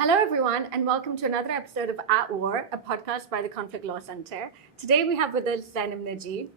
Hello, everyone, and welcome to another episode of At War, a podcast by the Conflict Law Center. Today we have with us Zainab Najeeb.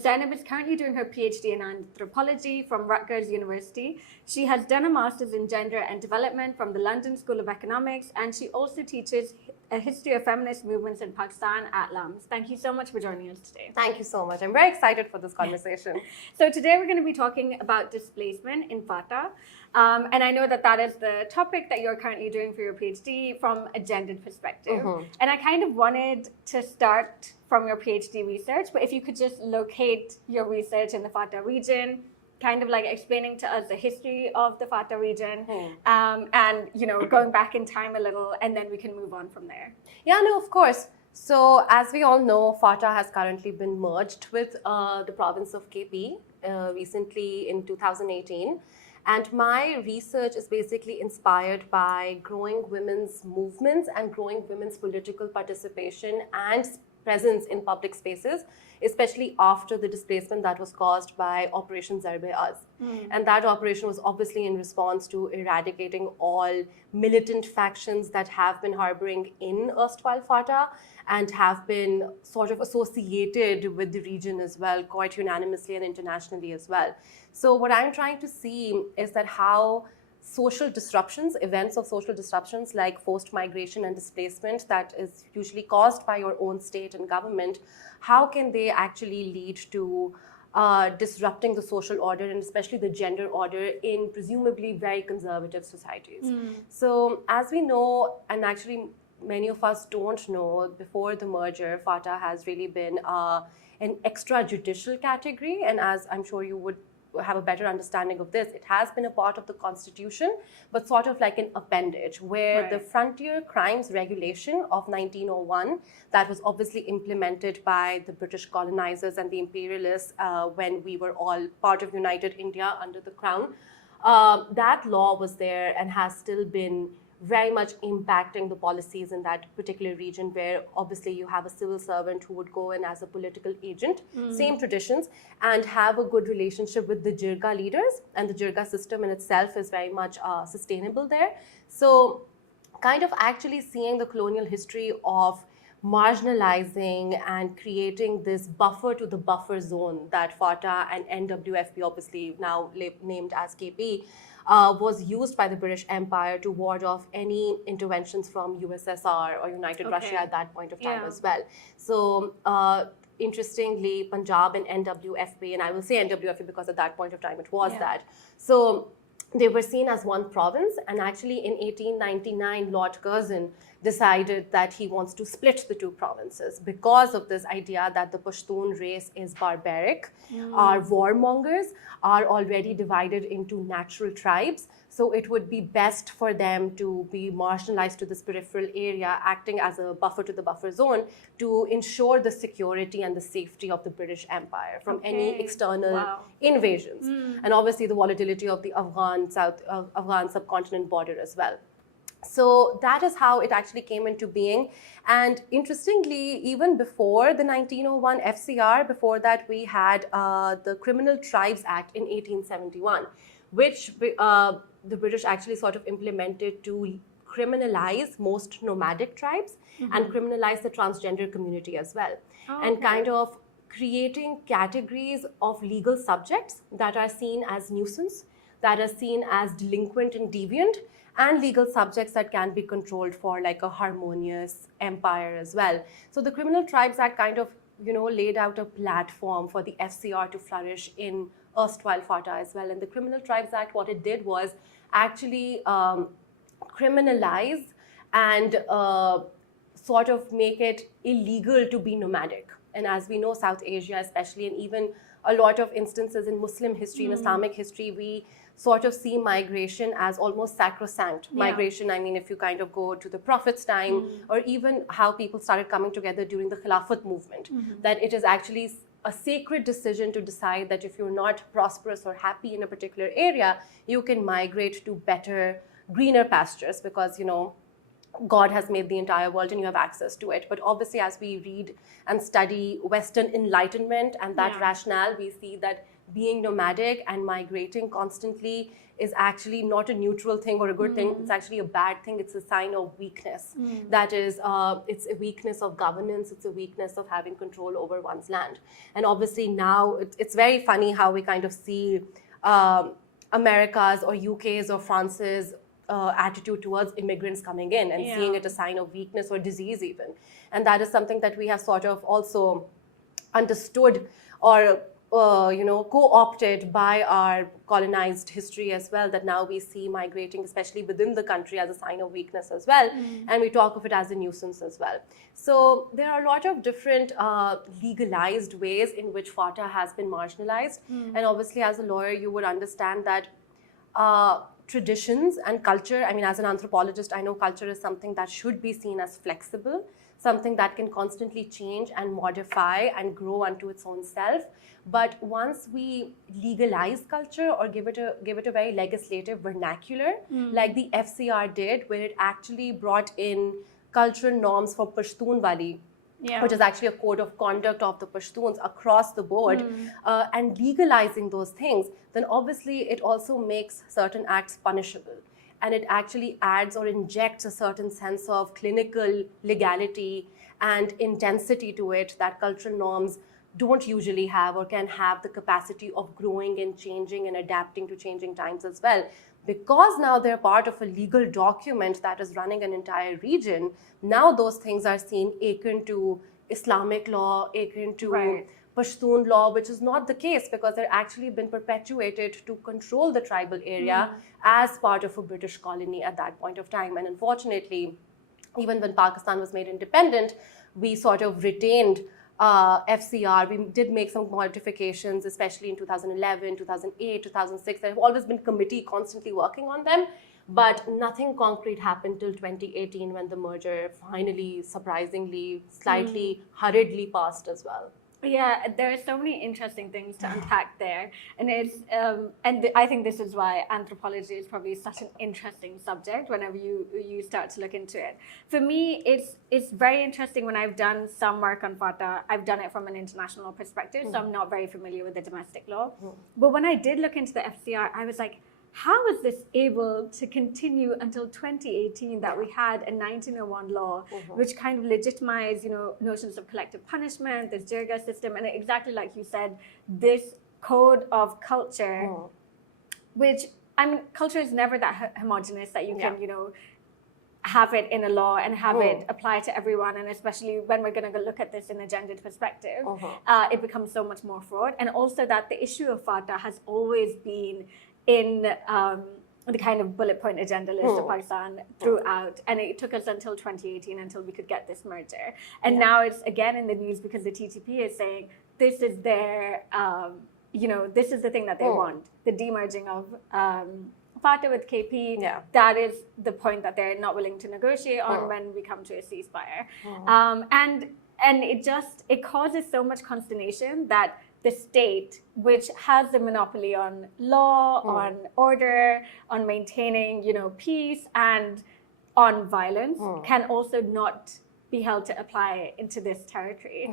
Zainab is currently doing her PhD in anthropology from Rutgers University. She has done a master's in gender and development from the London School of Economics, and she also teaches a history of feminist movements in Pakistan at LUMS. Thank you so much for joining us today. Thank you so much. I'm very excited for this conversation. So today we're going to be talking about displacement in FATA. And I know that that is the topic that you're currently doing for your PhD from a gendered perspective. Mm-hmm. And I kind of wanted to start from your PhD research, but if you could just locate your research in the FATA region, kind of like explaining to us the history of the FATA region, and going back in time a little, and then we can move on from there. Yeah, no, of course. So as we all know, FATA has currently been merged with the province of KP recently in 2018. And my research is basically inspired by growing women's movements and growing women's political participation and presence in public spaces, especially after the displacement that was caused by Operation Zarb-e-Az. And that operation was obviously in response to eradicating all militant factions that have been harboring in erstwhile FATA and have been sort of associated with the region as well, quite unanimously and internationally as well. So what I'm trying to see is that how social disruptions, events of social disruptions like forced migration and displacement that is usually caused by your own state and government, how can they actually lead to disrupting the social order and especially the gender order in presumably very conservative societies. So as we know, and actually many of us don't know, before the merger, FATA has really been an extrajudicial category, and as I'm sure you would have a better understanding of this, it has been a part of the constitution, but sort of like an appendage where the Frontier Crimes Regulation of 1901, that was obviously implemented by the British colonizers and the imperialists when we were all part of United India under the Crown, that law was there and has still been very much impacting the policies in that particular region, where obviously you have a civil servant who would go in as a political agent, same traditions, and have a good relationship with the Jirga leaders, and the Jirga system in itself is very much sustainable there. So kind of actually seeing the colonial history of marginalizing and creating this buffer to the buffer zone that FATA and NWFP, obviously now named as KP, was used by the British Empire to ward off any interventions from USSR or United Russia at that point of time as well. So interestingly, Punjab and NWFP, and I will say NWFP because at that point of time it was that. So they were seen as one province, and actually in 1899, Lord Curzon decided that he wants to split the two provinces because of this idea that the Pashtun race is barbaric, are warmongers, are already divided into natural tribes. So it would be best for them to be marginalized to this peripheral area, acting as a buffer to the buffer zone to ensure the security and the safety of the British Empire from any external invasions. And obviously the volatility of the Afghan subcontinent border as well. So that is how it actually came into being. And interestingly, even before the 1901 FCR, before that we had the Criminal Tribes Act in 1871, which the British actually sort of implemented to criminalize most nomadic tribes and criminalize the transgender community as well. And kind of creating categories of legal subjects that are seen as nuisance, that are seen as delinquent and deviant, and legal subjects that can be controlled for like a harmonious empire as well. So the Criminal Tribes Act kind of, laid out a platform for the FCR to flourish in erstwhile FATA as well. And the Criminal Tribes Act, what it did was actually criminalize and sort of make it illegal to be nomadic. And as we know, South Asia especially, and even a lot of instances in Muslim history, in Islamic history, we sort of see migration as almost sacrosanct. Migration, I mean, if you kind of go to the Prophet's time, or even how people started coming together during the Khilafat movement, that it is actually a sacred decision to decide that if you're not prosperous or happy in a particular area, you can migrate to better, greener pastures because, God has made the entire world and you have access to it. But obviously, as we read and study Western Enlightenment and that rationale, we see that being nomadic and migrating constantly is actually not a neutral thing or a good thing. It's actually a bad thing. It's a sign of weakness. That is, it's a weakness of governance. It's a weakness of having control over one's land. And obviously now it's very funny how we kind of see America's or UK's or France's attitude towards immigrants coming in and seeing it a sign of weakness or disease even. And that is something that we have sort of also understood or co-opted by our colonized history as well, that now we see migrating, especially within the country, as a sign of weakness as well. And we talk of it as a nuisance as well. So there are a lot of different legalized ways in which FATA has been marginalized. And obviously, as a lawyer, you would understand that traditions and culture, I mean, as an anthropologist, I know culture is something that should be seen as flexible, something that can constantly change and modify and grow unto its own self. But once we legalize culture or give it a very legislative vernacular, like the FCR did, where it actually brought in cultural norms for Pashtunwali, which is actually a code of conduct of the Pashtuns across the board, and legalizing those things, then obviously it also makes certain acts punishable. And it actually adds or injects a certain sense of clinical legality and intensity to it that cultural norms don't usually have or can have the capacity of growing and changing and adapting to changing times as well. Because now they're part of a legal document that is running an entire region, now those things are seen akin to Islamic law, akin to Pashtun law, which is not the case because they're actually been perpetuated to control the tribal area as part of a British colony at that point of time. And unfortunately, even when Pakistan was made independent, we sort of retained FCR. We did make some modifications, especially in 2011, 2008, 2006. There have always been committee constantly working on them, but nothing concrete happened till 2018 when the merger finally, surprisingly, slightly hurriedly passed as well. Yeah, there are so many interesting things to unpack there, and I think this is why anthropology is probably such an interesting subject whenever you start to look into it. For me, it's very interesting when I've done some work on FATA. I've done it from an international perspective, so I'm not very familiar with the domestic law. But when I did look into the FCR, I was like, how is this able to continue until 2018 that we had a 1901 law which kind of legitimized, notions of collective punishment, this jirga system, and exactly like you said, this code of culture, which, I mean, culture is never that homogenous that you can, have it in a law and have it apply to everyone, and especially when we're going to look at this in a gendered perspective, it becomes so much more fraught. And also that the issue of FATA has always been in the kind of bullet point agenda list of Pakistan throughout. And it took us until 2018 until we could get this merger. And now it's again in the news because the TTP is saying this is their, this is the thing that they want, the demerging of FATA with KP. That is the point that they're not willing to negotiate on when we come to a ceasefire. And it causes so much consternation that the state, which has the monopoly on law, on order, on maintaining, peace, and on violence, can also not be held to apply into this territory.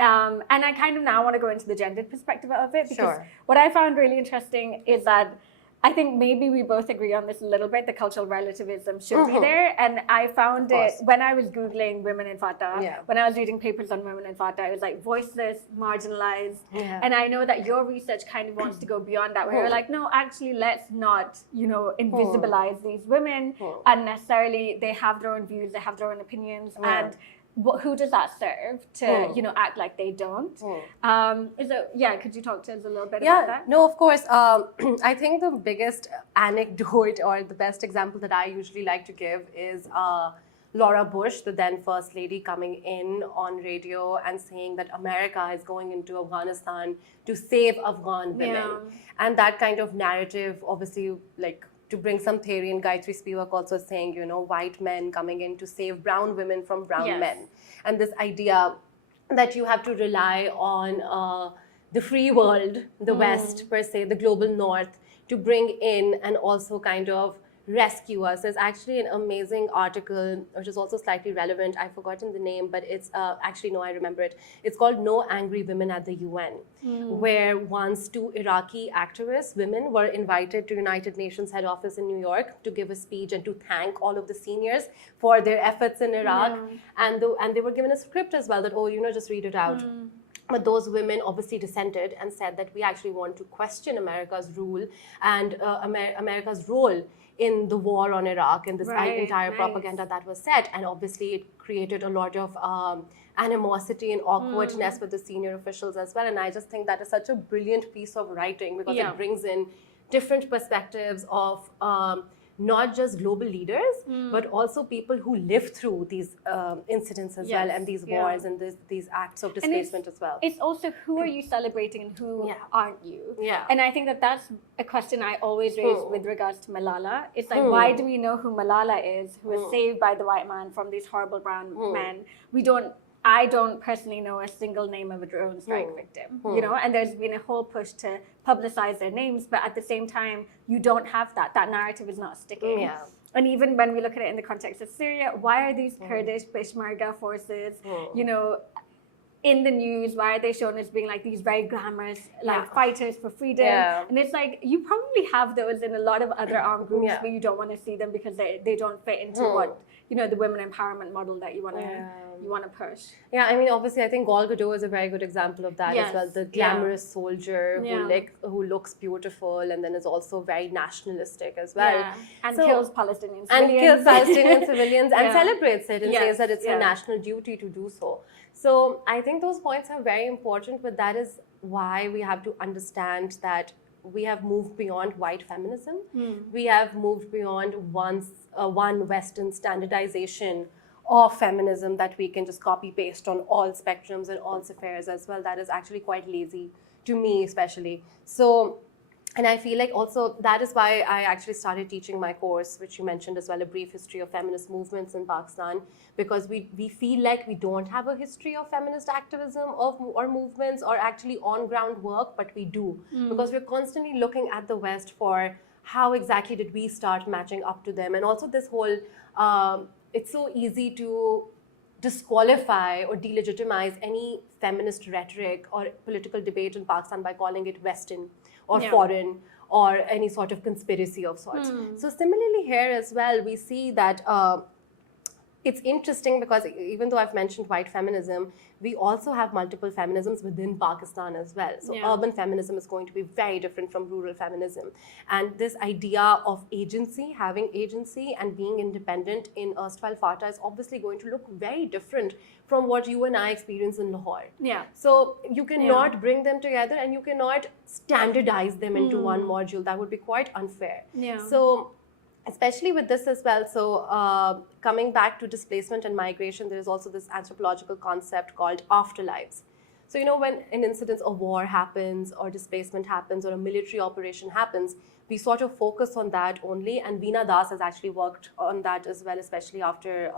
And I kind of now want to go into the gendered perspective of it, because what I found really interesting is that I think maybe we both agree on this a little bit. The cultural relativism should be there. And I found it when I was Googling women in FATA, when I was reading papers on women in FATA, it was like voiceless, marginalized. And I know that your research kind of wants to go beyond that, where you're like, no, actually, let's not, invisibilize these women unnecessarily. They have their own views, they have their own opinions. And who does that serve to, act like they don't? Could you talk to us a little bit about that? No, of course. I think the biggest anecdote or the best example that I usually like to give is Laura Bush, the then First Lady, coming in on radio and saying that America is going into Afghanistan to save Afghan women. And that kind of narrative, obviously, to bring some theory, and Gayatri Spivak also saying, white men coming in to save brown women from brown men. And this idea that you have to rely on the free world, the West per se, the global North, to bring in and also kind of rescue us. There's actually an amazing article, which is also slightly relevant. I've forgotten the name, but it's actually, no, I remember it. It's called No Angry Women at the UN, where once 2 Iraqi activists, women, were invited to United Nations head office in New York to give a speech and to thank all of the seniors for their efforts in Iraq. And they were given a script as well that, oh, just read it out. But those women obviously dissented and said that we actually want to question America's rule and America's role in the war on Iraq and this entire propaganda that was set. And obviously it created a lot of animosity and awkwardness with the senior officials as well. And I just think that is such a brilliant piece of writing because it brings in different perspectives of not just global leaders, but also people who live through these incidents as well, and these wars and these acts of displacement as well. It's also who are you celebrating and who aren't you? And I think that that's a question I always raise with regards to Malala. It's like, why do we know who Malala is, who was saved by the white man from these horrible brown men? I don't personally know a single name of a drone strike victim, and there's been a whole push to publicize their names, but at the same time, you don't have that. That narrative is not sticking. And even when we look at it in the context of Syria, why are these Kurdish Peshmerga forces, in the news? Why are they shown as being like these very glamorous fighters for freedom? And it's like, you probably have those in a lot of other armed groups, but you don't want to see them because they don't fit into what the women empowerment model that you want to push. I mean, obviously, I think Gal Gadot is a very good example of that as well. The glamorous soldier who looks beautiful and then is also very nationalistic as well. And kills Palestinian civilians. And celebrates it and says that it's a national duty to do so. So I think those points are very important, but that is why we have to understand that we have moved beyond white feminism. We have moved beyond one Western standardization of feminism that we can just copy paste on all spectrums and all spheres as well. That is actually quite lazy to me, especially. So, and I feel like also that is why I actually started teaching my course, which you mentioned as well, A Brief History of Feminist Movements in Pakistan, because we feel like we don't have a history of feminist activism or movements or actually on-ground work, but we do. Because we're constantly looking at the West for how exactly did we start matching up to them. And also this whole, it's so easy to disqualify or delegitimize any feminist rhetoric or political debate in Pakistan by calling it Western or foreign or any sort of conspiracy of sorts. So similarly here as well, we see that it's interesting because even though I've mentioned white feminism, we also have multiple feminisms within Pakistan as well. So urban feminism is going to be very different from rural feminism. And this idea of agency, having agency and being independent in erstwhile FATA is obviously going to look very different from what you and I experience in Lahore. So you cannot bring them together and you cannot standardize them into one module. That would be quite unfair. So especially with this as well, so coming back to displacement and migration, there is also this anthropological concept called afterlives. So, when an incident of war happens or displacement happens or a military operation happens, we sort of focus on that only. And Veena Das has actually worked on that as well, especially after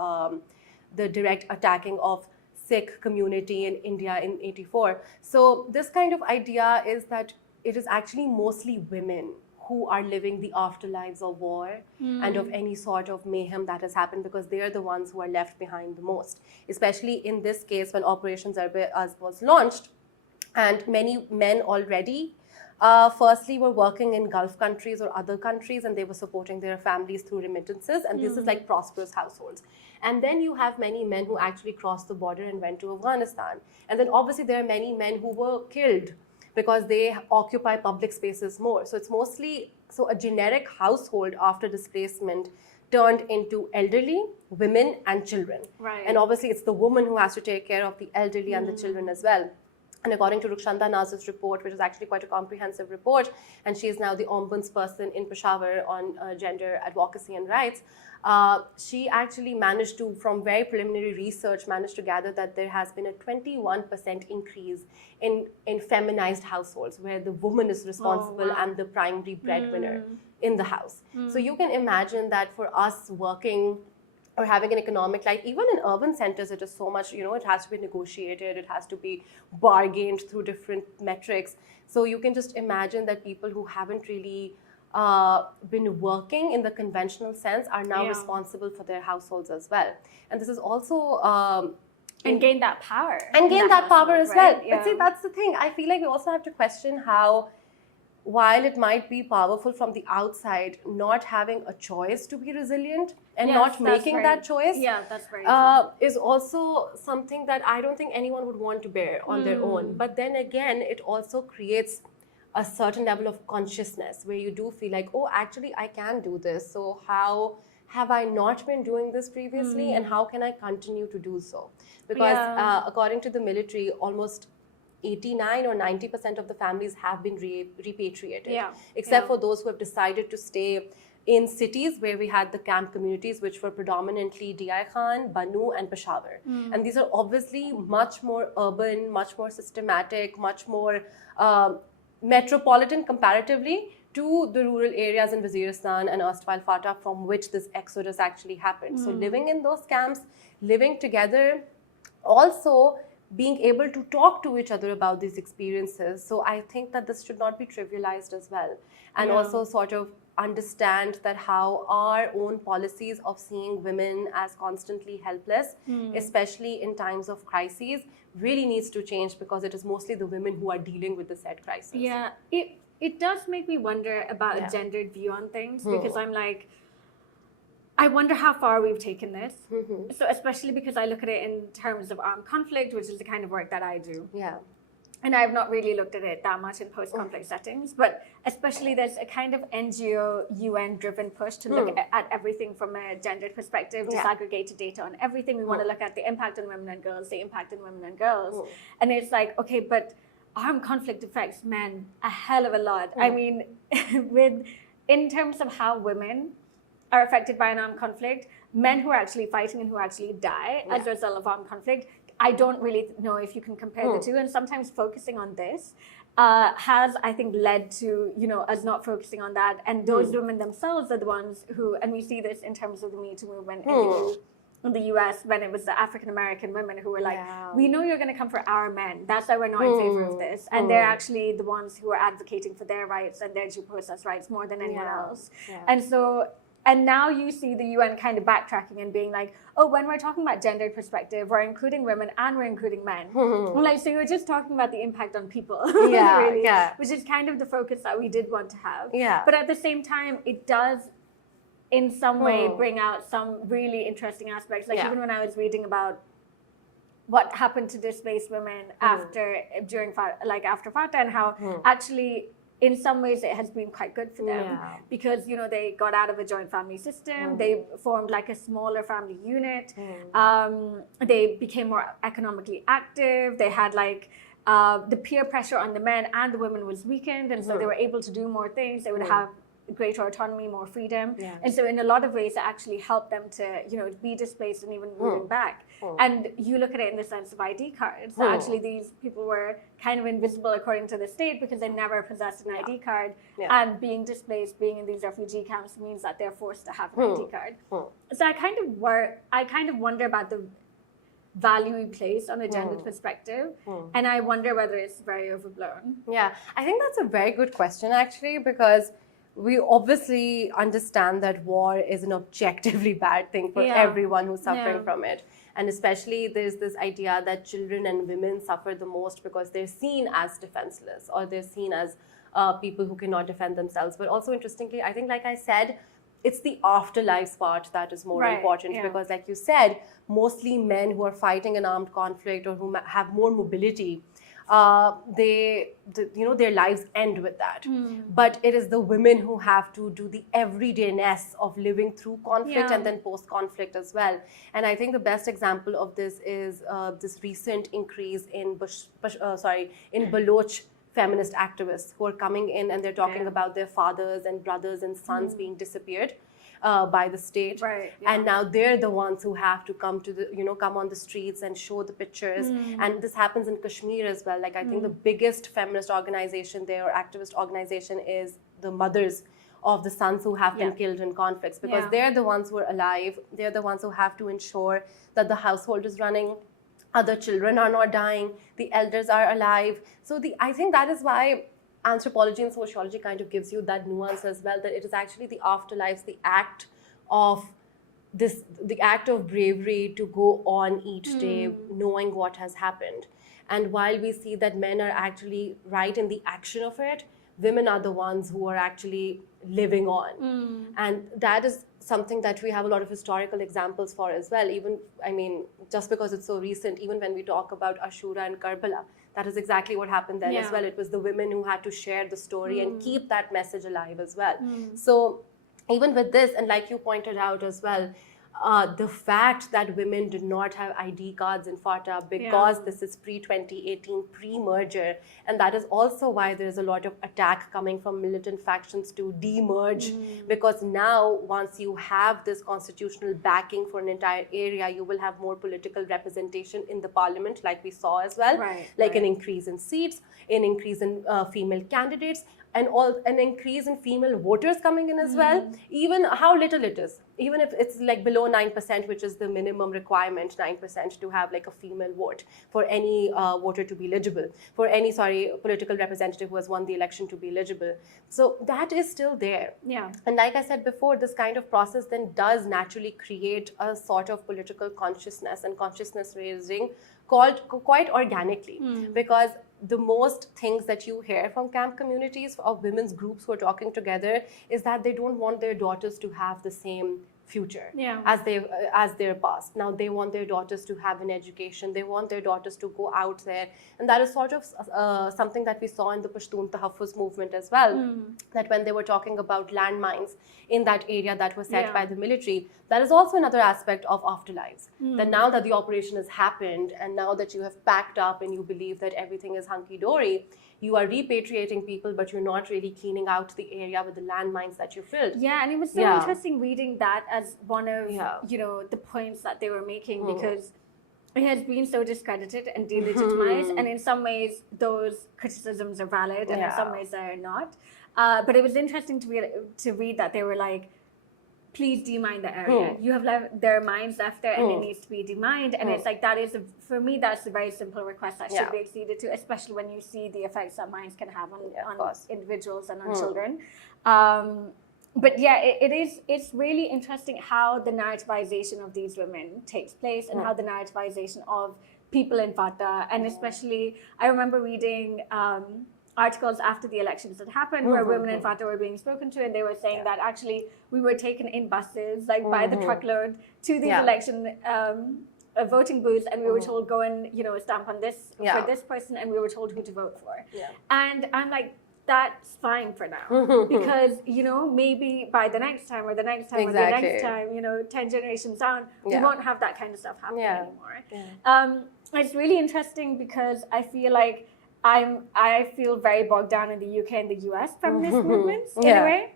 the direct attacking of Sikh community in India in '84. So this kind of idea is that it is actually mostly women who are living the afterlives of war and of any sort of mayhem that has happened, because they are the ones who are left behind the most. Especially in this case when Operation Zarb-e was launched, and many men already firstly were working in Gulf countries or other countries, and they were supporting their families through remittances, and this is like prosperous households. And then you have many men who actually crossed the border and went to Afghanistan. And then obviously there are many men who were killed because they occupy public spaces more. So it's mostly, a generic household after displacement turned into elderly, women and children. And obviously it's the woman who has to take care of the elderly and the children as well. And according to Rukshanda Naz's report, which is actually quite a comprehensive report, and she is now the ombudsperson in Peshawar on gender advocacy and rights, she actually managed to, from very preliminary research, managed to gather that there has been a 21% increase in feminized households where the woman is responsible and the primary breadwinner in the house. So you can imagine that for us working or having an economic life, even in urban centers, it is so much, it has to be negotiated, it has to be bargained through different metrics. So you can just imagine that people who haven't really been working in the conventional sense are now responsible for their households as well. And this is also and gain that power. And gain that power as well. Yeah. But see, that's the thing. I feel like we also have to question how, while it might be powerful from the outside, not having a choice to be resilient and not making that choice that's very is also something that I don't think anyone would want to bear on their own. But then again, it also creates a certain level of consciousness where you do feel like, oh, actually, I can do this. So how have I not been doing this previously, and how can I continue to do so? Because according to the military, almost 89 or 90% of the families have been repatriated, except for those who have decided to stay in cities where we had the camp communities, which were predominantly Diyai Khan, Banu, and Peshawar. And these are obviously much more urban, much more systematic, much more metropolitan comparatively to the rural areas in Waziristan and erstwhile FATA, from which this exodus actually happened. So living in those camps, living together, also being able to talk to each other about these experiences. So I think that this should not be trivialized as well. And also sort of understand that how our own policies of seeing women as constantly helpless, especially in times of crises, really needs to change, because it is mostly the women who are dealing with the said crisis. Yeah, it does make me wonder about a gendered view on things, because I'm like, I wonder how far we've taken this. So especially because I look at it in terms of armed conflict, which is the kind of work that I do. Yeah. And I've not really looked at it that much in post-conflict settings, but especially there's a kind of NGO, UN-driven push to look at everything from a gendered perspective, disaggregated data on everything. We want to look at the impact on women and girls, the impact on women and girls. And it's like, okay, but armed conflict affects men a hell of a lot. I mean, in terms of how women are affected by an armed conflict, men who are actually fighting and who actually die as a result of armed conflict, I don't really know if you can compare the two. And sometimes focusing on this has, I think, led to, us not focusing on that. And those women themselves are the ones who, and we see this in terms of the Me Too movement in the US, when it was the African-American women who were like, we know you're going to come for our men. That's why we're not in favor of this. And they're actually the ones who are advocating for their rights and their due process rights more than anyone else. And now you see the UN kind of backtracking and being like, oh, when we're talking about gendered perspective, we're including women and we're including men. Like, so you're just talking about the impact on people, really, which is kind of the focus that we did want to have. But at the same time, it does, in some way, bring out some really interesting aspects. Like even when I was reading about what happened to displaced women after FATA, and how actually, in some ways, it has been quite good for them because, they got out of a joint family system. They formed like a smaller family unit. They became more economically active. They had like the peer pressure on the men and the women was weakened. And so they were able to do more things. They would have greater autonomy, more freedom. And so in a lot of ways, it actually helped them to, be displaced and even moving back. And you look at it in the sense of ID cards. So actually, these people were kind of invisible according to the state because they never possessed an ID card. And being displaced, being in these refugee camps means that they're forced to have an ID card. So I kind of wonder about the value we place on a gendered perspective. And I wonder whether it's very overblown. Yeah, I think that's a very good question, actually, because we obviously understand that war is an objectively bad thing for everyone who's suffering from it. And especially there's this idea that children and women suffer the most because they're seen as defenseless or they're seen as people who cannot defend themselves. But also interestingly, I think, like I said, it's the afterlife part that is more important because, like you said, mostly men who are fighting an armed conflict or who have more mobility, their lives end with that. But it is the women who have to do the everydayness of living through conflict and then post-conflict as well. And I think the best example of this is this recent increase in Baloch feminist activists who are coming in and they're talking about their fathers and brothers and sons being disappeared by the state, and now they're the ones who have to come on the streets and show the pictures. And this happens in Kashmir as well. Like I think the biggest feminist organization there or activist organization is the mothers of the sons who have been killed in conflicts, because they're the ones who are alive. They're the ones who have to ensure that the household is running, other children are not dying, the elders are alive. So I think that is why anthropology and sociology kind of gives you that nuance as well, that it is actually the afterlives, the act of bravery to go on each day knowing what has happened. And while we see that men are actually right in the action of it, women are the ones who are actually living on. And that is something that we have a lot of historical examples for as well. Even, I mean, just because it's so recent, even when we talk about Ashura and Karbala, that is exactly what happened then as well. It was the women who had to share the story and keep that message alive as well. So even with this, and like you pointed out as well, the fact that women did not have ID cards in FATA because this is pre-2018, pre-merger, and that is also why there is a lot of attack coming from militant factions to de-merge, because now once you have this constitutional backing for an entire area, you will have more political representation in the parliament, like we saw as well, an increase in seats, an increase in female candidates, and an increase in female voters coming in as well. Even how little it is, even if it's like below 9%, which is the minimum requirement, 9% to have like a female vote for any voter to be eligible, for any political representative who has won the election to be eligible. So that is still there. And like I said before, this kind of process then does naturally create a sort of political consciousness and consciousness raising quite organically, because the most things that you hear from camp communities of women's groups who are talking together is that they don't want their daughters to have the same future as their past. Now they want their daughters to have an education, they want their daughters to go out there, and that is sort of something that we saw in the Pashtun Tahaffuz movement as well, that when they were talking about landmines in that area that was set by the military, that is also another aspect of afterlives, that now that the operation has happened and now that you have packed up and you believe that everything is hunky-dory, you are repatriating people, but you're not really cleaning out the area with the landmines that you filled. And it was so interesting reading that as one of the points that they were making, because it has been so discredited and delegitimized, and in some ways those criticisms are valid, and in some ways they're not. But it was interesting to read that they were like, please demine the area. You have left their mines left there, and it needs to be demined. And it's like, that is, for me, that's a very simple request that should be acceded to, especially when you see the effects that mines can have on individuals and on children. But it's really interesting how the narrativization of these women takes place, and how the narrativization of people in FATA, and especially, I remember reading articles after the elections had happened where women in FATA were being spoken to, and they were saying that actually we were taken in buses, like by the truckload, to these election voting booths, and we were told, go and stamp on this for this person, and we were told who to vote for. And I'm like, that's fine for now, because maybe by the next time or the next time or the next time, 10 generations down, we won't have that kind of stuff happening anymore. It's really interesting because I feel like I feel very bogged down in the UK and the US feminist movements in a way.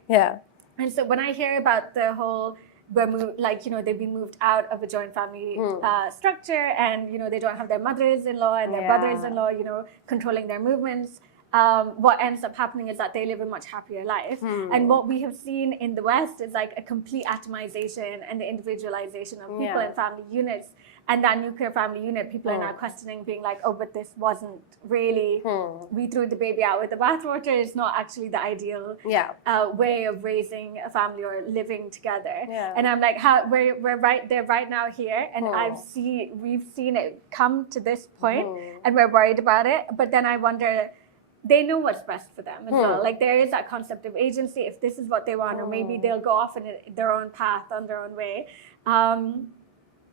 And so when I hear about the whole, they've been moved out of a joint family structure, and they don't have their mothers-in-law and their brothers-in-law controlling their movements, what ends up happening is that they live a much happier life. And what we have seen in the West is like a complete atomization and the individualization of people and family units. And that nuclear family unit, people are now questioning, being like, oh, but this wasn't really, we threw the baby out with the bathwater. It's not actually the ideal way of raising a family or living together. And I'm like, we're right there right now here. And we've seen it come to this point, and we're worried about it. But then I wonder, they know what's best for them as well. Like, there is that concept of agency. If this is what they want, or maybe they'll go off in their own path, on their own way.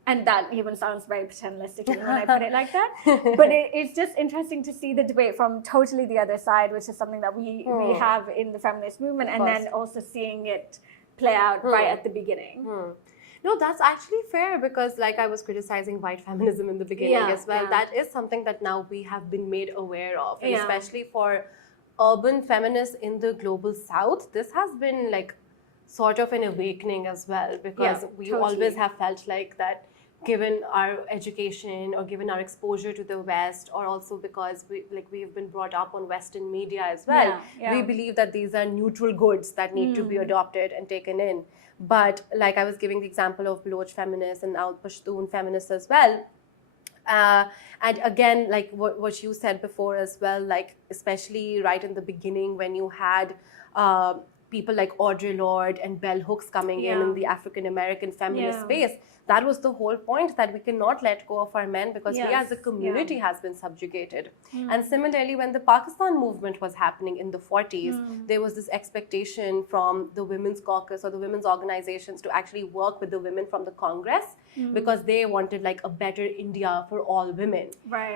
And that even sounds very paternalistic when I put it like that. But it's just interesting to see the debate from totally the other side, which is something that we have in the feminist movement, and then also seeing it play out right at the beginning. No, that's actually fair, because like I was criticizing white feminism in the beginning as well. That is something that now we have been made aware of, and especially for urban feminists in the global South, this has been like sort of an awakening as well, because we always have felt like that, given our education or given our exposure to the West, or also because we've been brought up on Western media as well, we believe that these are neutral goods that need to be adopted and taken in. But like I was giving the example of Baloch feminists and now Pashtun feminists as well, And again, like what you said before as well, like especially right in the beginning when you had people like Audre Lorde and Bell Hooks coming in the African American feminist space, that was the whole point, that we cannot let go of our men because we as a community has been subjugated. And similarly, when the Pakistan movement was happening in the 40s, there was this expectation from the women's caucus or the women's organizations to actually work with the women from the Congress because they wanted like a better India for all women.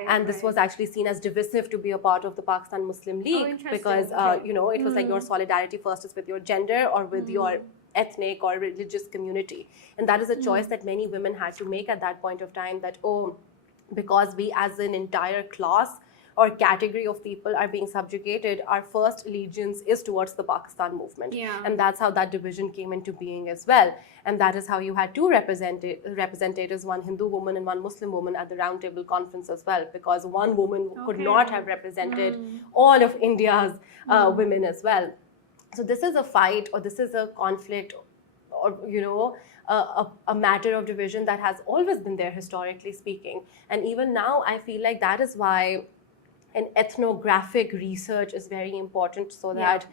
And this was actually seen as divisive to be a part of the Pakistan Muslim League because, you know, it was like your solidarity first is with your gender or with your ethnic or religious community. And that is a choice that many women had to make at that point of time, that, oh, because we as an entire class or category of people are being subjugated, our first allegiance is towards the Pakistan movement. And that's how that division came into being as well. And that is how you had two representatives, one Hindu woman and one Muslim woman at the Round Table Conference as well, because one woman could not have represented all of India's women as well. So this is a fight, or this is a conflict, or, you know, a matter of division that has always been there historically speaking. And even now, I feel like that is why an ethnographic research is very important, so that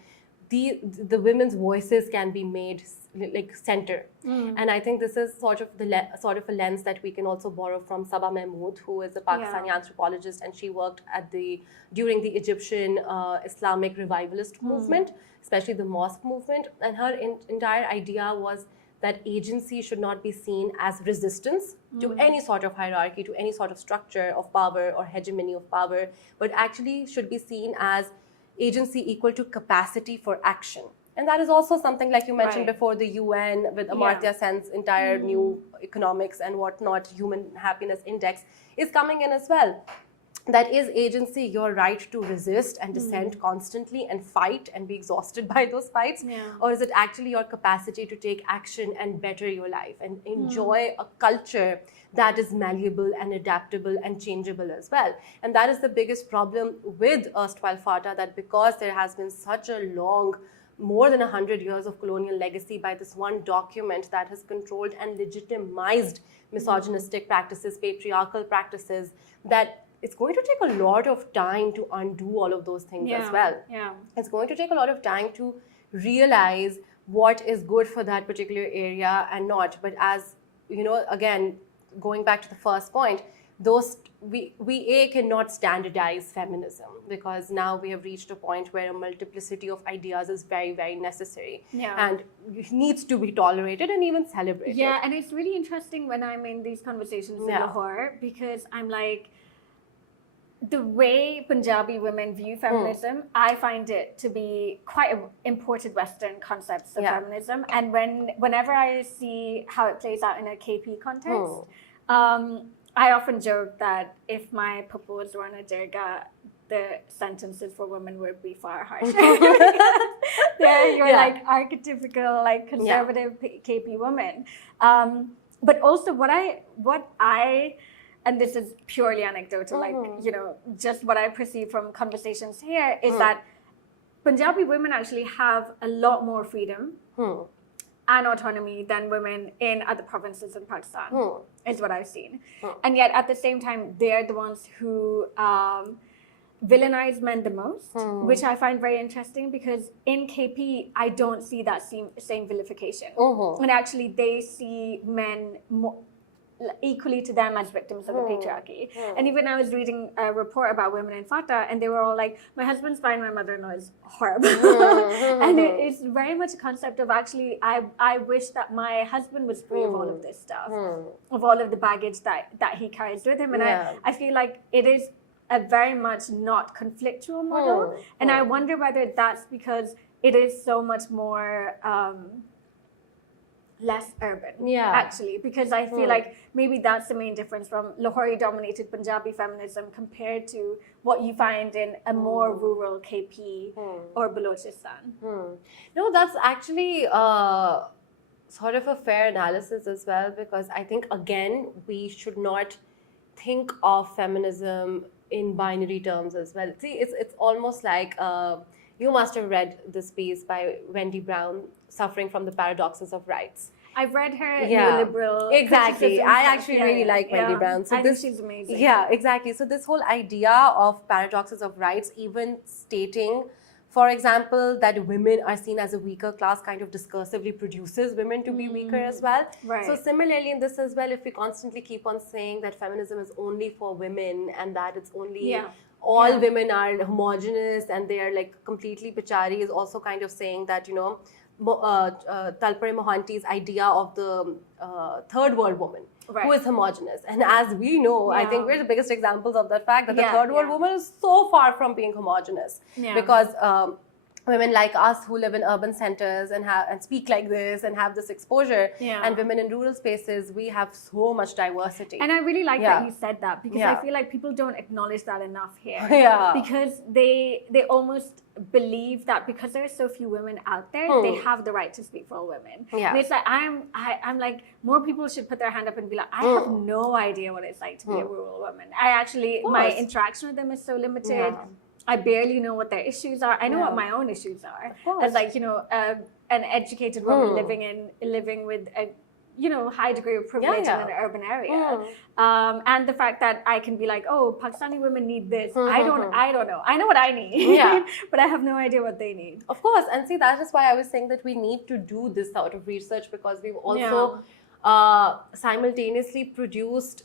the women's voices can be made like center. And I think this is sort of a lens that we can also borrow from Saba Mahmood, who is a Pakistani anthropologist, and she worked at during the Egyptian Islamic revivalist movement, especially the mosque movement. And her entire idea was that agency should not be seen as resistance to any sort of hierarchy, to any sort of structure of power or hegemony of power, but actually should be seen as agency equal to capacity for action. And that is also something, like you mentioned before, the UN with Amartya Sen's entire new economics and whatnot, human happiness index is coming in as well. That is agency, your right to resist and dissent constantly and fight and be exhausted by those fights? Or is it actually your capacity to take action and better your life and enjoy a culture that is malleable and adaptable and changeable as well? And that is the biggest problem with erstwhile FATA, that because there has been such a long, more than 100 years of colonial legacy by this one document that has controlled and legitimized misogynistic practices, patriarchal practices, that it's going to take a lot of time to undo all of those things as well. It's going to take a lot of time to realize what is good for that particular area and not. But as, you know, again, going back to the first point, we cannot standardize feminism, because now we have reached a point where a multiplicity of ideas is very, very necessary and needs to be tolerated and even celebrated. And it's really interesting when I'm in these conversations in Lahore, because I'm like, the way Punjabi women view feminism, I find it to be quite imported Western concepts of feminism. And whenever I see how it plays out in a KP context, I often joke that if my pupus were on a jirga, the sentences for women would be far harsher. They're your like archetypical, like conservative KP woman. But also what I and this is purely anecdotal, like, you know, just what I perceive from conversations here is that Punjabi women actually have a lot more freedom and autonomy than women in other provinces in Pakistan, is what I've seen. And yet at the same time, they're the ones who villainize men the most, which I find very interesting, because in KP, I don't see that same vilification. And actually, they see men equally to them as victims of the patriarchy. And even I was reading a report about women in FATA, and they were all like, my husband's fine, my mother-in-law is horrible. And it's very much a concept of actually, I wish that my husband was free of all of this stuff, of all of the baggage that he carries with him. And I feel like it is a very much not conflictual model. And I wonder whether that's because it is so much more less urban, actually, because I feel like maybe that's the main difference from Lahori-dominated Punjabi feminism compared to what you find in a more rural KP or Balochistan. No, that's actually sort of a fair analysis as well, because I think, again, we should not think of feminism in binary terms as well. See, it's almost like You must have read this piece by Wendy Brown, Suffering from the Paradoxes of Rights. I've read her neoliberal. Exactly. I actually really like Wendy Brown. So I think she's amazing. Yeah, exactly. So this whole idea of paradoxes of rights, even stating, for example, that women are seen as a weaker class, kind of discursively produces women to be weaker as well. Right. So similarly in this as well, if we constantly keep on saying that feminism is only for women and that it's only all women are homogenous and they are like completely Pichari, is also kind of saying that, you know, Talpare Mohanty's idea of the third world woman who is homogenous. And as we know, I think we're the biggest examples of that fact that the third world woman is so far from being homogenous because women like us who live in urban centers and speak like this and have this exposure, and women in rural spaces, we have so much diversity. And I really like that you said that, because I feel like people don't acknowledge that enough here. Because they almost believe that because there are so few women out there, they have the right to speak for all women. And it's like I'm like, more people should put their hand up and be like, I have no idea what it's like to be a rural woman. I actually, my interaction with them is so limited. I barely know what their issues are. I know what my own issues are. As like, you know, an educated woman living with a, you know, high degree of privilege in an urban area. And the fact that I can be like, oh, Pakistani women need this. I don't know. I know what I need, but I have no idea what they need. Of course. And see, that is why I was saying that we need to do this sort of research, because we've also simultaneously produced,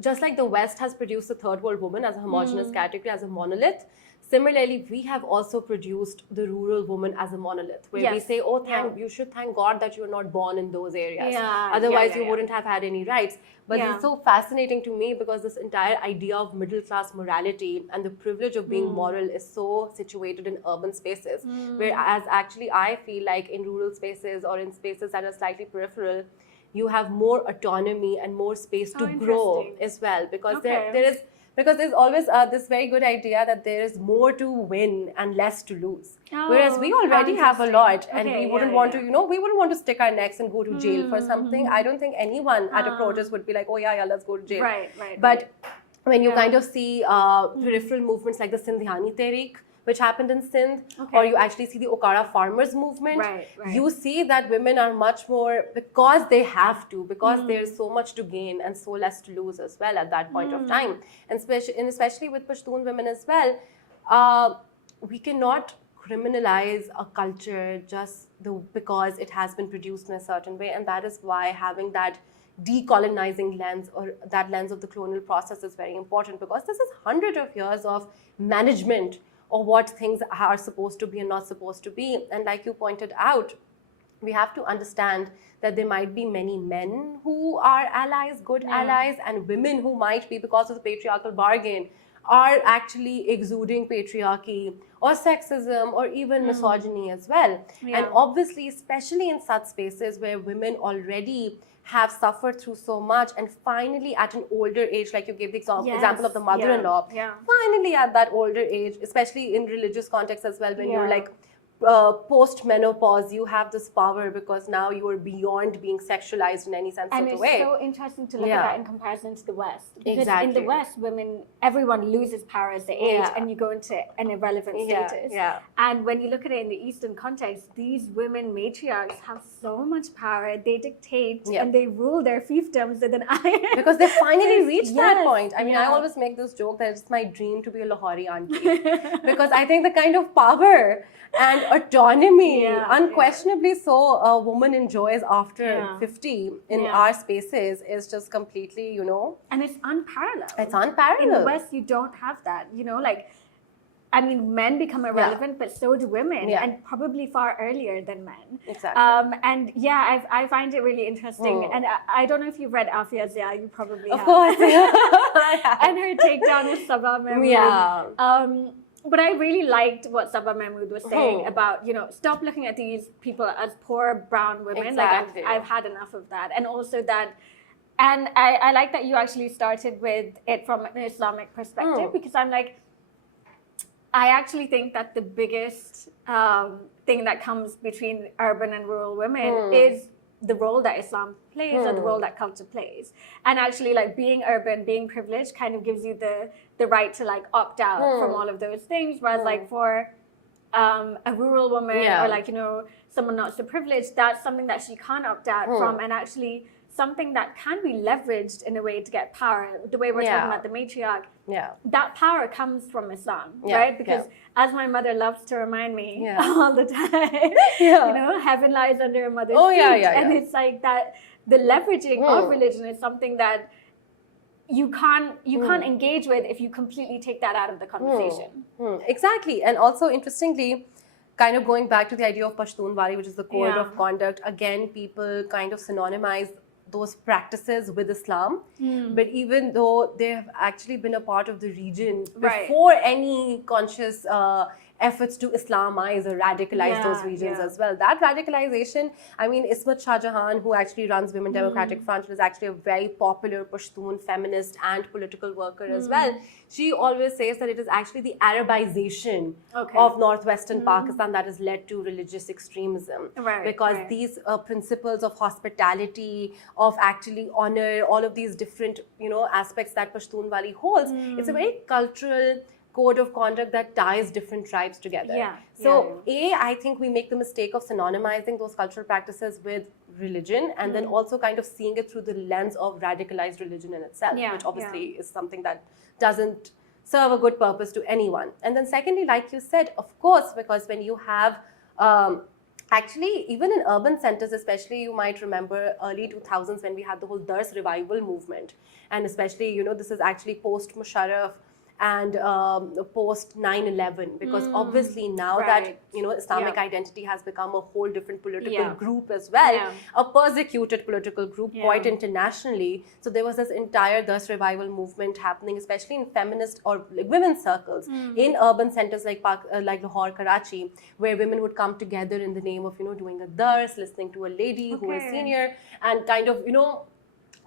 just like the West has produced the third world woman as a homogenous category, as a monolith, similarly, we have also produced the rural woman as a monolith, where we say, oh, you should thank God that you're not born in those areas. Otherwise, you wouldn't have had any rights. But it's so fascinating to me, because this entire idea of middle class morality and the privilege of being moral is so situated in urban spaces, whereas actually I feel like in rural spaces or in spaces that are slightly peripheral, you have more autonomy and more space to grow as well, because there's always this very good idea that there is more to win and less to lose. Whereas we already have a lot, and we wouldn't want to, you know, we wouldn't want to stick our necks and go to jail for something. I don't think anyone at a protest would be like, oh yeah, let's go to jail. But when you kind of see peripheral movements like the Sindhyani Tehreek, which happened in Sindh, or you actually see the Okara farmers movement, you see that women are much more, because they have to, because there's so much to gain and so less to lose as well at that point of time. And especially with Pashtun women as well, we cannot criminalize a culture just because it has been produced in a certain way. And that is why having that decolonizing lens, or that lens of the colonial process, is very important, because this is hundreds of years of management or what things are supposed to be and not supposed to be. And like you pointed out, we have to understand that there might be many men who are allies, good allies, and women who might be, because of the patriarchal bargain, are actually exuding patriarchy or sexism or even misogyny as well. And obviously, especially in such spaces where women already have suffered through so much, and finally at an older age, like you gave the example of the mother-in-law, finally at that older age, especially in religious context as well, when you're like post-menopause, you have this power, because now you are beyond being sexualized in any sense of the way. And it's so interesting to look at that in comparison to the West. Because in the West, everyone loses power as they age, and you go into an irrelevant status. And when you look at it in the Eastern context, these women matriarchs have so much power. They dictate and they rule their fiefdoms with an iron. Because they finally reached that point. I mean, I always make this joke that it's my dream to be a Lahori auntie. Because I think the kind of power and autonomy, unquestionably so, a woman enjoys after 50 in our spaces is just completely, you know. And it's unparalleled. It's unparalleled. In the West, you don't have that, you know, like, I mean, men become irrelevant, but so do women, and probably far earlier than men. Exactly. And I find it really interesting. And I don't know if you've read Afia Zia, you probably have. Of course. And her takedown of Sabah Mahmood. But I really liked what Sabah Mahmood was saying about, you know, stop looking at these people as poor brown women. Exactly. Like, I've had enough of that. And also that, and I like that you actually started with it from an Islamic perspective, because I'm like, I actually think that the biggest thing that comes between urban and rural women is the role that Islam plays or the role that culture plays. And actually, like, being urban, being privileged kind of gives you the right to like opt out from all of those things. Whereas like for a rural woman Yeah. or like, someone not so privileged, that's something that she can't opt out from, and actually something that can be leveraged in a way to get power. The way we're talking about the matriarch, that power comes from Islam, right? Because as my mother loves to remind me all the time, heaven lies under a mother's feet. And it's like that the leveraging of religion is something that you can't engage with if you completely take that out of the conversation. Exactly. And also, interestingly, kind of going back to the idea of Pashtunwali, which is the code of conduct, again, people kind of synonymize those practices with Islam. But even though they have actually been a part of the region before any conscious efforts to Islamize or radicalize those regions as well. That radicalization, I mean, Ismat Shah Jahan, who actually runs Women Democratic Front, is actually a very popular Pashtun feminist and political worker as well. She always says that it is actually the Arabization of northwestern Pakistan that has led to religious extremism. Because these principles of hospitality, of actually honor, all of these different, aspects that Pashtunwali holds, it's a very cultural code of conduct that ties different tribes together. I think we make the mistake of synonymizing those cultural practices with religion, and then also kind of seeing it through the lens of radicalized religion in itself, which obviously is something that doesn't serve a good purpose to anyone. And then secondly, like you said, of course, because when you have actually, even in urban centers, especially, you might remember early 2000s when we had the whole Dars revival movement. And especially, this is actually post-Musharraf and post 9/11, because obviously now that Islamic identity has become a whole different political group as well, a persecuted political group quite internationally. So there was this entire Dars revival movement happening, especially in feminist or like women's circles in urban centers like Lahore, Karachi, where women would come together in the name of doing a Dars, listening to a lady who is senior, and kind of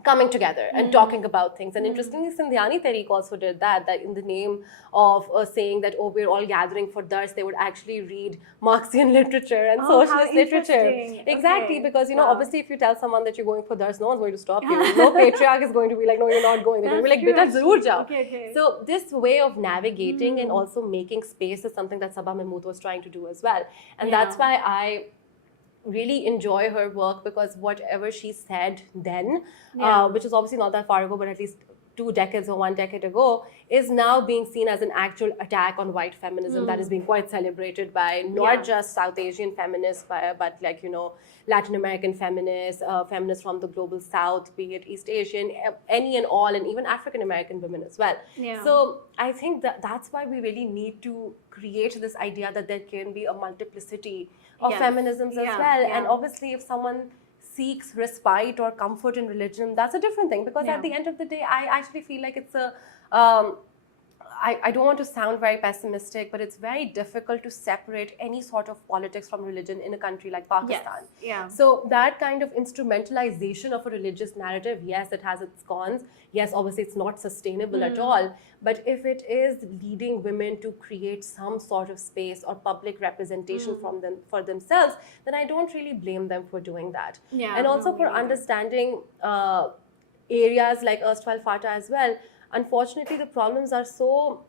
coming together and talking about things. And interestingly, Sindhyani Tehreek also did that in the name of saying that, oh, we're all gathering for Dars, they would actually read Marxian literature and socialist literature. Exactly, because, obviously if you tell someone that you're going for Dars, no one's going to stop you. No patriarch is going to be like, no, you're not going. They're going to be like, beta zarur jao. So this way of navigating and also making space is something that Sabah Mahmood was trying to do as well. And that's why I really enjoy her work, because whatever she said then, which is obviously not that far ago, but at least 2 decades or 1 decade ago, is now being seen as an actual attack on white feminism that is being quite celebrated by not just South Asian feminists, but like, Latin American feminists, feminists from the global South, be it East Asian, any and all, and even African American women as well. So I think that's why we really need to create this idea that there can be a multiplicity of feminisms as well. And obviously if someone seeks respite or comfort in religion, that's a different thing, because at the end of the day, I actually feel like it's a I don't want to sound very pessimistic, but it's very difficult to separate any sort of politics from religion in a country like Pakistan. So that kind of instrumentalization of a religious narrative, yes, it has its cons. Yes, obviously it's not sustainable at all. But if it is leading women to create some sort of space or public representation for themselves, then I don't really blame them for doing that. And also for understanding areas like erstwhile FATA as well. Unfortunately, the problems are so,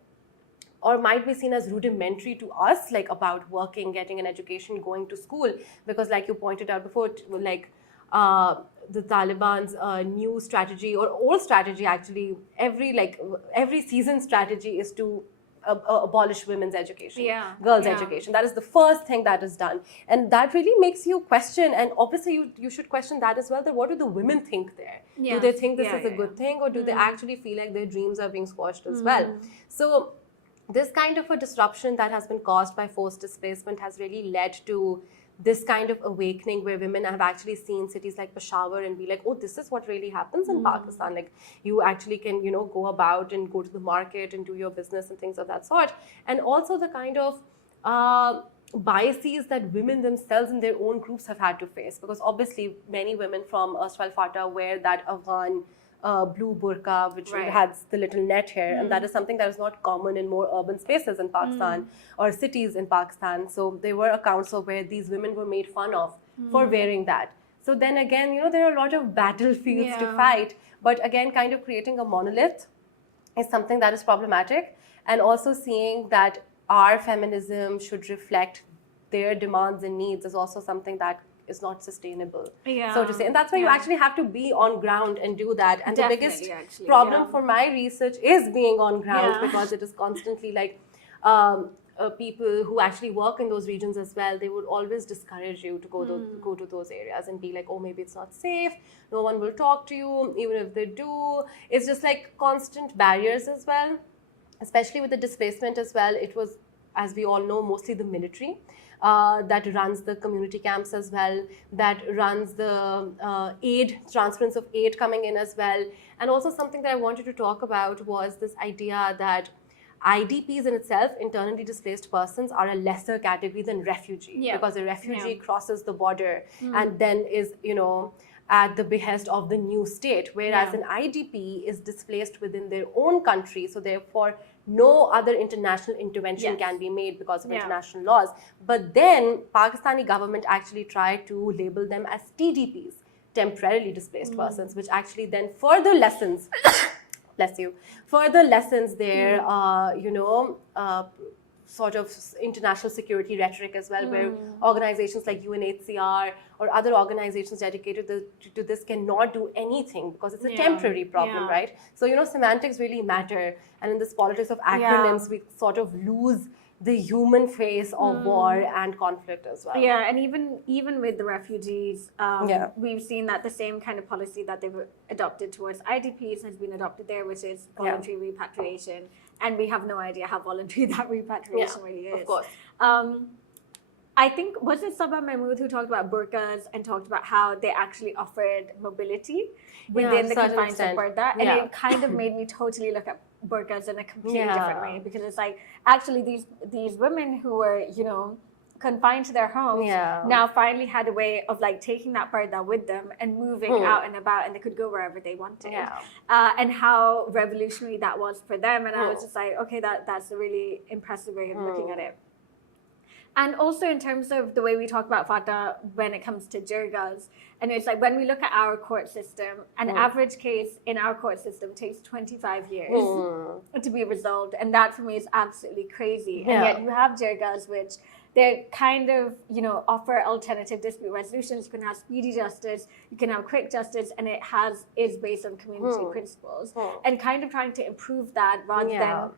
or might be seen as rudimentary to us, like about working, getting an education, going to school, because like you pointed out before, like the Taliban's new strategy or old strategy, actually, every season strategy is to abolish women's education, girls' education. That is the first thing that is done. And that really makes you question, and obviously you should question that as well, that what do the women think there? Do they think this is a good thing, or do they actually feel like their dreams are being squashed as well? So this kind of a disruption that has been caused by forced displacement has really led to this kind of awakening, where women have actually seen cities like Peshawar and be like, oh, this is what really happens in Pakistan. Like, you actually can, go about and go to the market and do your business and things of that sort. And also the kind of biases that women themselves in their own groups have had to face, because obviously many women from erstwhile FATA wear that Afghan blue burqa, which has the little net hair, and that is something that is not common in more urban spaces in Pakistan or cities in Pakistan. So there were accounts of where these women were made fun of for wearing that. So then again, there are a lot of battlefields to fight, but again, kind of creating a monolith is something that is problematic, and also seeing that our feminism should reflect their demands and needs is also something that is not sustainable, so to say. And that's why you actually have to be on ground and do that. And the biggest problem for my research is being on ground, because it is constantly like people who actually work in those regions as well, they would always discourage you to go to those areas and be like, oh, maybe it's not safe, no one will talk to you, even if they do. It's just like constant barriers as well, especially with the displacement as well. It was, as we all know, mostly the military that runs the community camps as well, that runs the transference of aid coming in as well. And also something that I wanted to talk about was this idea that IDPs in itself, internally displaced persons, are a lesser category than refugee, because a refugee crosses the border and then is, at the behest of the new state, whereas an IDP is displaced within their own country, so therefore no other international intervention can be made because of international laws. But then Pakistani government actually tried to label them as TDPs, temporarily displaced persons, which actually then further lessens further lessens their sort of international security rhetoric as well, where organizations like UNHCR or other organizations dedicated to this cannot do anything because it's a temporary problem, right? So, semantics really matter. And in this politics of acronyms, we sort of lose the human face of war and conflict as well. Yeah, and even with the refugees, we've seen that the same kind of policy that they've adopted towards IDPs has been adopted there, which is voluntary repatriation. And we have no idea how voluntary that repatriation really is. Of course. I think, was it Sabah Mahmood who talked about burqas and talked about how they actually offered mobility within the confines of burqa? And it kind of made me totally look at burqas in a completely different way, because it's like, actually these women who were, confined to their homes now finally had a way of like taking that burqa with them and moving out and about, and they could go wherever they wanted. And how revolutionary that was for them. And I was just like, okay, that's a really impressive way of looking at it. And also in terms of the way we talk about FATA when it comes to jirgas, and it's like when we look at our court system, an average case in our court system takes 25 years to be resolved. And that for me is absolutely crazy. And yet you have jirgas which they kind of, offer alternative dispute resolutions. You can have speedy justice, you can have quick justice, and it is based on community principles. And kind of trying to improve that rather than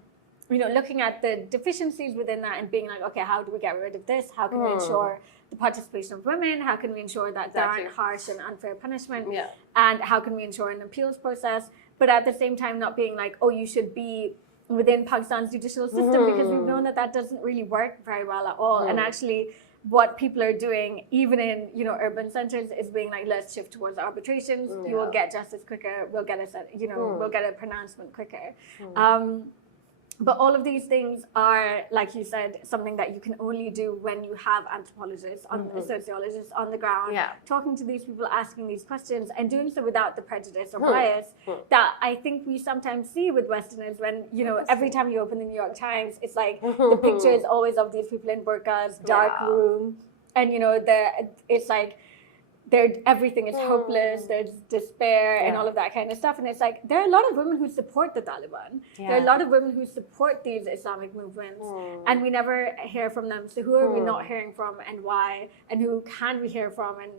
looking at the deficiencies within that and being like, okay, how do we get rid of this? How can we ensure the participation of women? How can we ensure that there aren't harsh and unfair punishment? And how can we ensure an appeals process? But at the same time, not being like, oh, you should be within Pakistan's judicial system, because we've known that doesn't really work very well at all. And actually, what people are doing, even in urban centers, is being like, let's shift towards arbitrations. You will get justice quicker. We'll get we'll get a pronouncement quicker. But all of these things are, like you said, something that you can only do when you have anthropologists, sociologists on the ground, talking to these people, asking these questions, and doing so without the prejudice or bias that I think we sometimes see with Westerners when, every time you open the New York Times, it's like the picture is always of these people in burqas, dark room, and, it's like, everything is hopeless, there's despair and all of that kind of stuff. And it's like, there are a lot of women who support the Taliban. There are a lot of women who support these Islamic movements, and we never hear from them. So who are we not hearing from, and why? And who can we hear from, and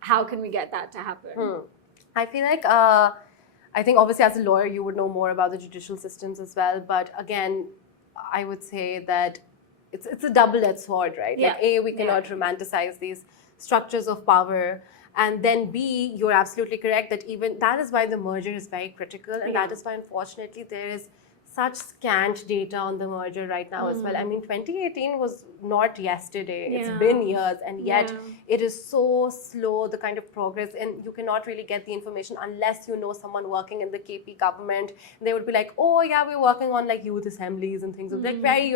how can we get that to happen? I feel like, I think obviously as a lawyer, you would know more about the judicial systems as well. But again, I would say that it's a double-edged sword, right? Like A, we cannot romanticize these structures of power, and then B, you're absolutely correct that even that is why the merger is very critical, and that is why unfortunately there is such scant data on the merger right now as well. I mean, 2018 was not yesterday. It's been years, and yet it is so slow, the kind of progress, and you cannot really get the information unless you know someone working in the KP government. They would be like, oh yeah, we're working on like youth assemblies and things like very,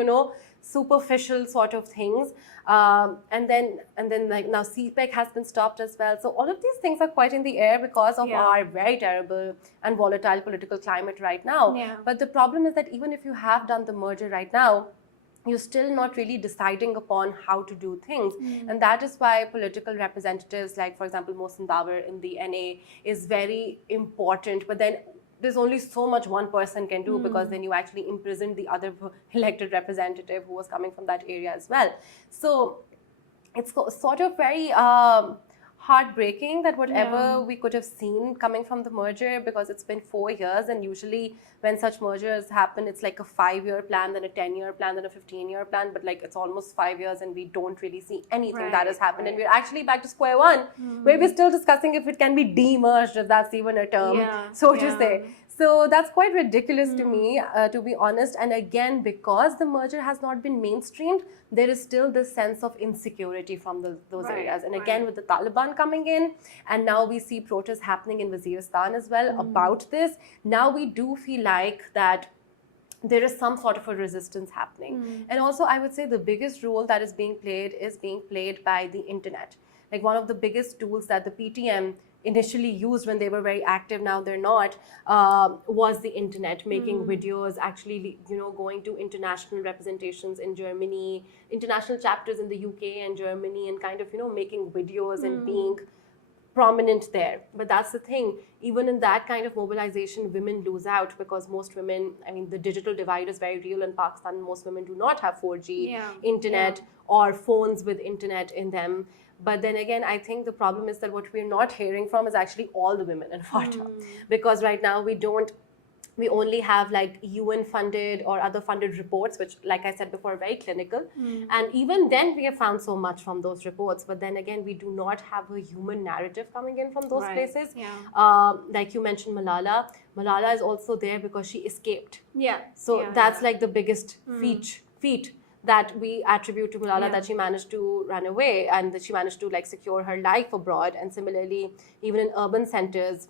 superficial sort of things. And then like now CPEC has been stopped as well. So all of these things are quite in the air because of our very terrible and volatile political climate right now. But the problem is that even if you have done the merger right now, you're still not really deciding upon how to do things. And that is why political representatives like, for example, Mohsin Davar in the NA is very important. But then there's only so much one person can do, because then you actually imprisoned the other elected representative who was coming from that area as well. So it's sort of very heartbreaking that whatever we could have seen coming from the merger, because it's been 4 years, and usually when such mergers happen, it's like a 5-year plan, then a 10-year plan, then a 15-year plan, but like it's almost 5 years and we don't really see anything that has happened. And we're actually back to square one, where we're still discussing if it can be de-merged, if that's even a term, so to say. So that's quite ridiculous to me, to be honest. And again, because the merger has not been mainstreamed, there is still this sense of insecurity from those areas. And again, with the Taliban coming in, and now we see protests happening in Waziristan as well about this, now we do feel like that there is some sort of a resistance happening. And also, I would say the biggest role that is being played by the internet. Like one of the biggest tools that the PTM initially used when they were very active, now they're not, was the internet, making videos, actually, going to international representations in Germany, international chapters in the UK and Germany, and kind of, making videos and being prominent there. But that's the thing, even in that kind of mobilization, women lose out, because most women, I mean, the digital divide is very real in Pakistan. Most women do not have 4G internet or phones with internet in them. But then again, I think the problem is that what we're not hearing from is actually all the women in FATA. Because right now we only have like UN funded or other funded reports, which, like I said before, are very clinical. And even then we have found so much from those reports. But then again, we do not have a human narrative coming in from those places. Like you mentioned Malala. Malala is also there because she escaped. So that's like the biggest feat that we attribute to Malala, that she managed to run away and that she managed to like secure her life abroad. And similarly, even in urban centers,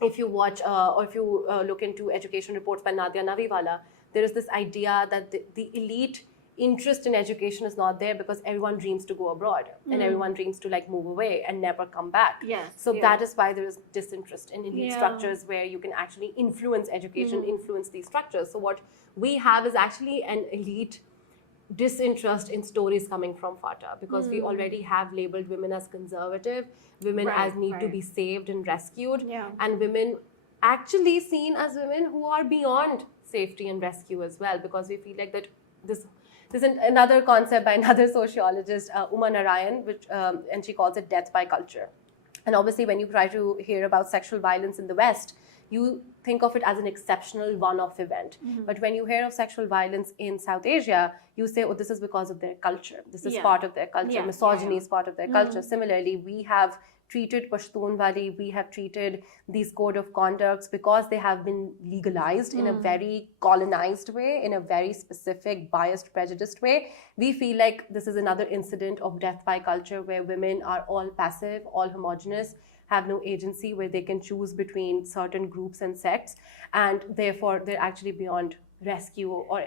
if you watch or if you look into education reports by Nadia Naviwala, there is this idea that the elite interest in education is not there because everyone dreams to go abroad and everyone dreams to like move away and never come back. So that is why there is disinterest in elite structures where you can actually influence education, influence these structures. So what we have is actually an elite disinterest in stories coming from FATA, because we already have labeled women as conservative, women as need to be saved and rescued, and women actually seen as women who are beyond safety and rescue as well, because we feel like that this is another concept by another sociologist, Uma Narayan, which and she calls it death by culture. And obviously when you try to hear about sexual violence in the West, you think of it as an exceptional one-off event. But when you hear of sexual violence in South Asia, you say, oh, this is because of their culture. This is part of their culture. Misogyny is part of their culture. Similarly, we have treated Pashtunwali, we have treated these code of conducts because they have been legalized in a very colonized way, in a very specific, biased, prejudiced way. We feel like this is another incident of death by culture where women are all passive, all homogenous, have no agency, where they can choose between certain groups and sects, and therefore they're actually beyond rescue, or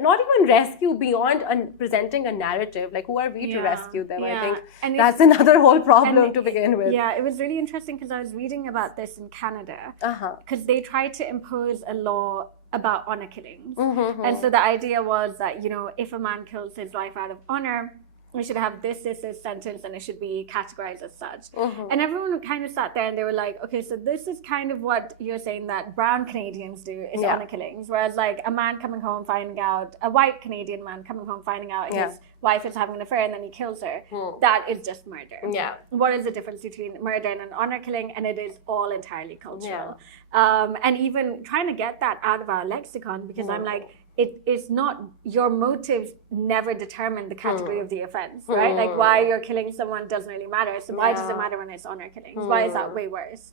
not even rescue, beyond presenting a narrative. Like, who are we to rescue them? I think and that's another whole problem to begin with. It was really interesting because I was reading about this in Canada, because they tried to impose a law about honor killings. And so the idea was that, if a man kills his wife out of honor, we should have this sentence, and it should be categorized as such. And everyone kind of sat there and they were like, okay, so this is kind of what you're saying that brown Canadians do, is honor killings. Whereas like a man coming home finding out, a white Canadian man coming home finding out his wife is having an affair and then he kills her, that is just murder. What is the difference between murder and an honor killing? And it is all entirely cultural. And even trying to get that out of our lexicon, because I'm like, it is not, your motives never determine the category of the offense, right? Like why you're killing someone doesn't really matter. So why does it matter when it's honor killings? Why is that way worse?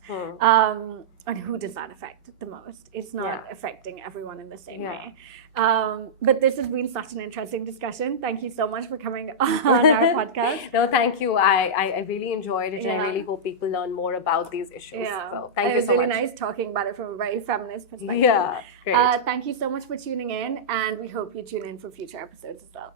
And who does that affect the most? It's not affecting everyone in the same way. But this has been such an interesting discussion. Thank you so much for coming on our podcast. No, thank you. I really enjoyed it, and I really hope people learn more about these issues. So thank you so much. It was really nice talking about it from a very feminist perspective. Great. Thank you so much for tuning in, and we hope you tune in for future episodes as well.